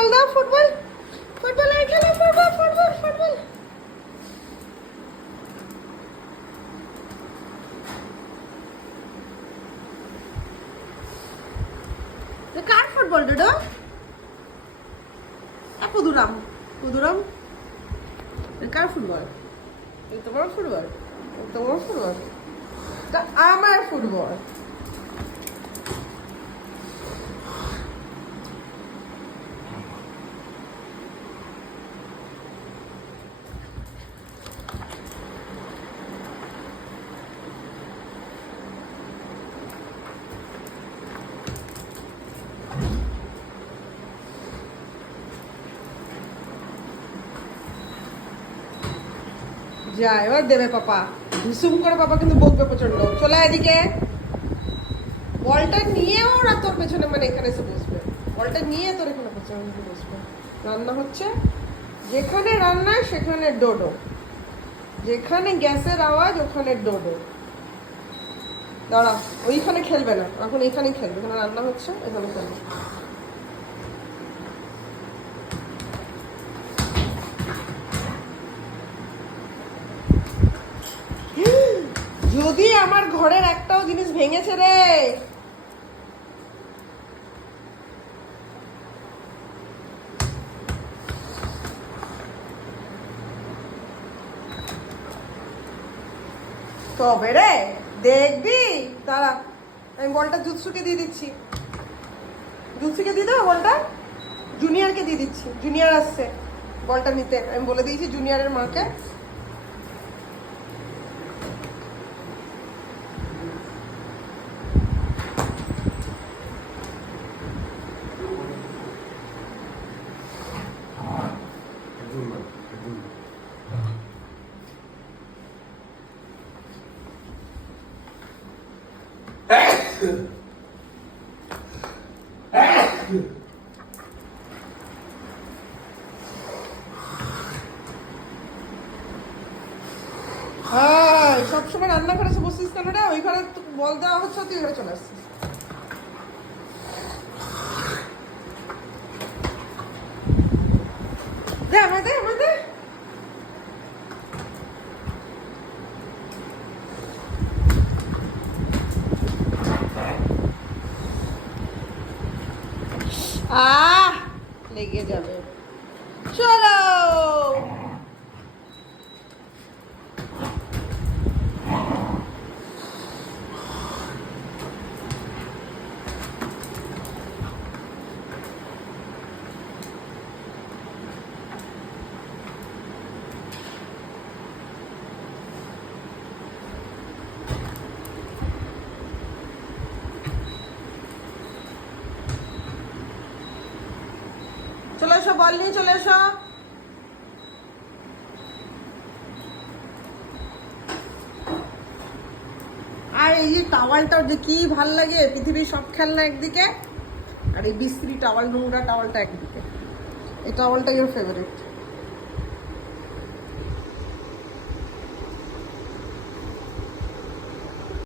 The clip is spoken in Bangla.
ফুটবল দাও, ফুটবল ফুটবলের খেলা, ফুটবল ফুটবল ফুটবল। কার ফুটবল ডুডো? কুদুরাম কুদুরাম, কার ফুটবল? তোমার ফুটবল? তোমার ফুটবল? আমার ফুটবল। যা এবার দেবে পাপা, ঝুসুম করে পাপা কিন্তু বকবে প্রচন্ড। চলে এদিকে, বলটা নিয়ে ওরা তোর পেছনে মানে এখানে এসে বসবে, বলটা নিয়ে তোর এখানে পেছনে বসবে। রান্না হচ্ছে, যেখানে রান্না সেখানে ডোডো, যেখানে গ্যাসের আওয়াজ ওখানে ডোডো। দাঁড়া, ওইখানে খেলবে না এখন, এখানেই খেলবে, এখানে রান্না হচ্ছে, এখানে খেলবে। যদি আমার ঘরের একটাও জিনিস ভেঙেছে রে, তবে রে দেখবি। দাঁড়া, আমি বলটা জুৎসুকে দিয়ে দিচ্ছি, জুৎসুকে দিয়ে দেবো বলটা, জুনিয়রকে দিয়ে দিচ্ছি, জুনিয়র আসছে বলটা নিতে, আমি বলে দিয়েছি জুনিয়রের মাকে। হ্যাঁ, সবসময় রান্নাঘরে এসে বসছিস কেন রে? ওই ঘরে বল দেওয়া হচ্ছে, তুই ঘরে চলে আসছিস। দে আমায়, দে আমায়, দে। লেগে যাবে, চলো। চলে এসো, বল নিয়ে চলে এসো। আর এই যে টাওয়ালটা যে কি ভাল লাগে, পৃথিবীর সব খেলনা একদিকে, আর এই বিশ্রী টাওয়াল, নোংরা টাওয়ালটা একদিকে। এই টাওয়ালটা ইওর ফেভারিট।